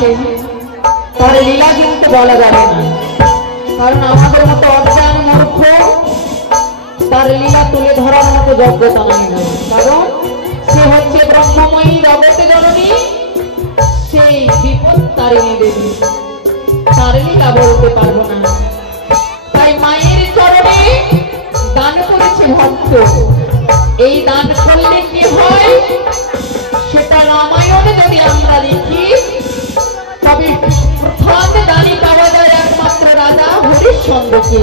আছে তার লীলা কিন্তু বলা যাবে না, কারণ আমাদের মতো অজ্ঞান মূর্খ তার লীলা তুলে ধরার মতো যোগ্যতা নাই। কারণ সে হচ্ছে ব্রহ্মময়ী জগতে জননী, সেই বিপদ তারিণী দেবী, তার লীলা বলতে পারবো না। তাই মায়ের চরণে দান করেছে ভক্ত। এই দান করলে কি হয় সেটা রামায়ণে যদি আমরা দেখি তবে প্রথম দানই পাওয়া যায় একমাত্র রাজা হরিশ্চন্দ্রকে,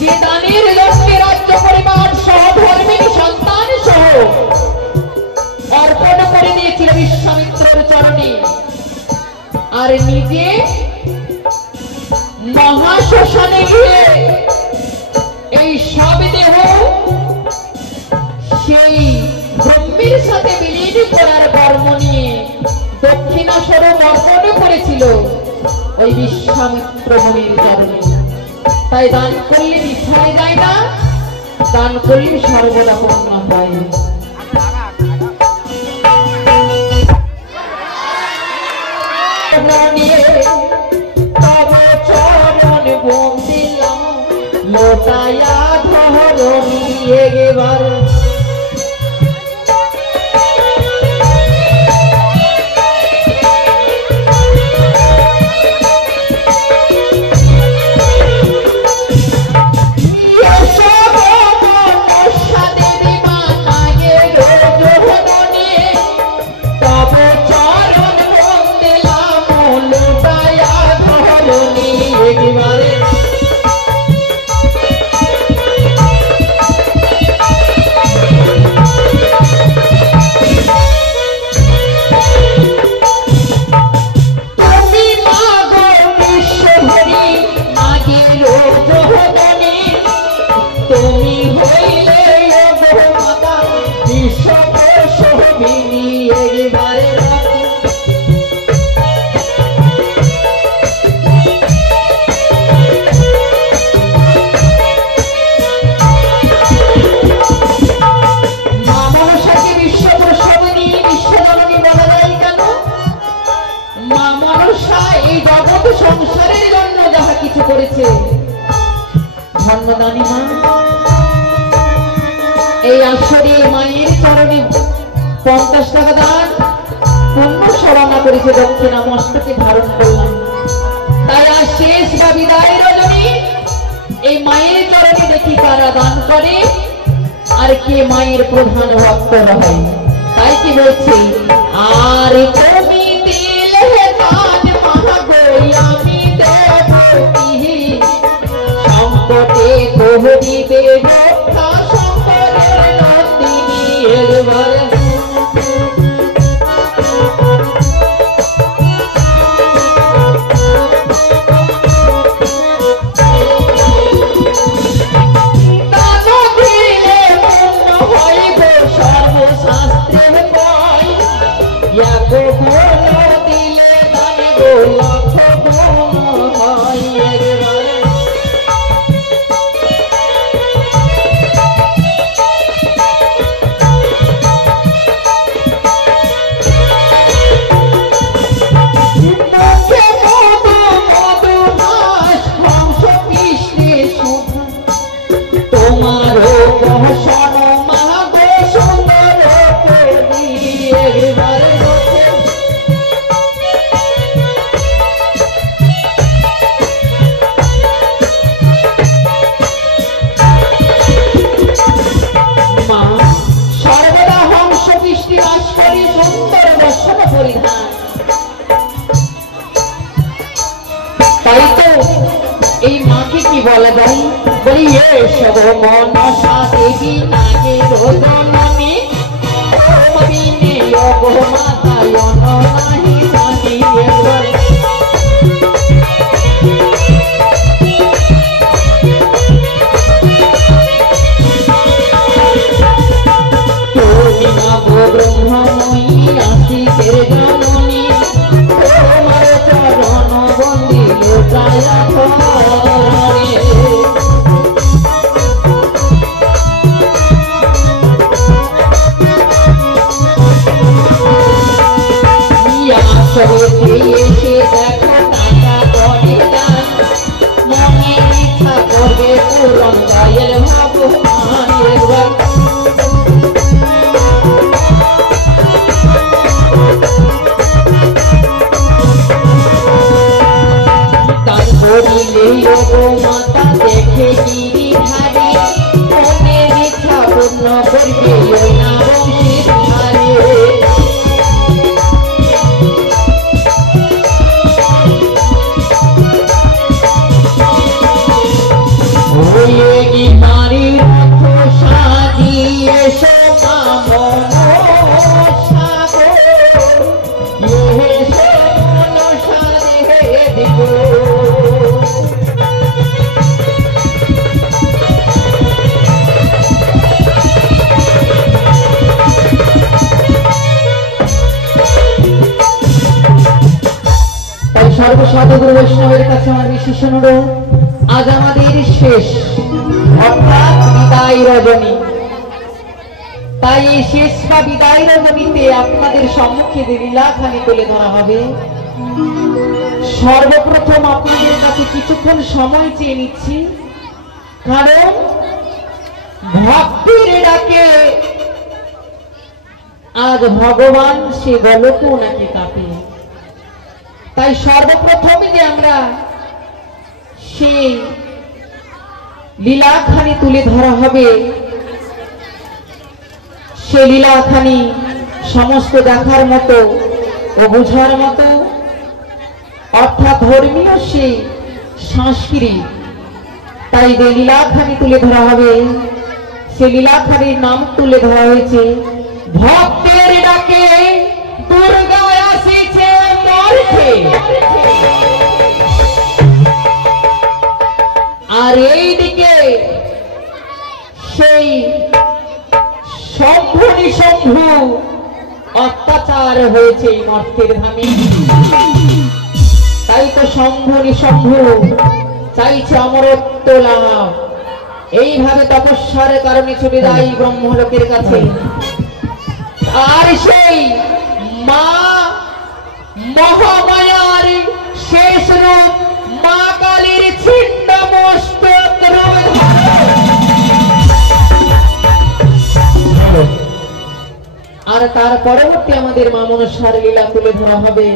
যে দানের লক্ষ্যে রাজ্য পরিবার সহ ধর্মিনী সন্তান সহ অর্পণ করে দিয়েছিল বিশ্বামিত্রের চরণে, আর নিজে মহাশ্মশানে গিয়ে এই সব দেহ সেই ব্রহ্মের সাথে বিলীন করার কর্ম নিয়ে দক্ষিণা স্বরূপ অর্পণ করেছিল ওই বিশ্বামিত্র মুনির চরণে। তাই দান করলে মিথ্যায় যায় না, দান করলে সর্বদা পূর্ণ পায়। তবে চরণ বন্দিলাম লোটায়া ধরণী এবার সংসারের জন্য যাহা কিছু করেছে ধন্যদানী মা, এই আসরে মায়ের চরণে 50 টাকা দান পুণ্য স্মরণা করেছে, দক্ষিণা মস্তকে ধারণ করলাম। তাই আর শেষ বা বিদায় রজনী এই মায়ের চরণে দেখি কারা দান করে আর কে মায়ের প্রধান ভক্ত হয়। তাই কি বলছে, আর তুমি দিলে দান আমি দেবী সংকটে কহরিবে রক্ষা শঙ্করের নন্দিনী একবার সর্বশাস্ত্রের কয় দিলে দানে গোলা বলা যায়, বলি সব মনসা দেবী নাগে রোদনমে বিনে মাতায়ন নাহি নাহি একবার তুমি নব ব্রহ্মময়ী আশিকের জননী, তোমার চরণ বন্দি লোটায়া ধরে সর্বসাধুগুরু বৈষ্ণবের কাছে আমার বিশেষ অনুরোধ, আজ আমাদের শেষ অর্থাৎ বিদায় রজনী। তাই এই শেষ বা বিদায় রজনীতে আপনাদের সম্মুখে যে লীলাখানি তুলে ধরা হবে, সর্বপ্রথম আপনাদের কাছে কিছুক্ষণ সময় চেয়ে নিচ্ছি, কারণ ভক্তির ডাকে আজ ভগবান সে গলকেও নাকি কাঁপে। তাই সর্বপ্রথমে যে আমরা সেই লীলাখানি তুলে ধরা হবে, সে লীলাখানি সমস্ত দেখার মতো ও বোঝার মতো, অর্থাৎ ধর্মীয় সেই সংস্কৃতি। তাই যে লীলাখানি তুলে ধরা হবে, সে লীলাখানির নাম তুলে ধরা হয়েছে ভক্তের ডাকে দুর্গা আসিছে মর্তে। আর এইদিকে সেই শম্ভু নিশম্ভু অত্যাচার হয়েছে এই মর্তের ধামে। তাই তো শম্ভু নিশম্ভু চাইছে অমরত্ব লাভ, এইভাবে তপস্যার কারণে ছুটে যায় ব্রহ্মলোকের কাছে। আর সেই মা মহামায়ার শেষ রূপ মা কালীর ছিন্ন মস্তক রূপ, আর তার পরবর্তী আমাদের মা মনসার লীলা তুলে ধরা হবে।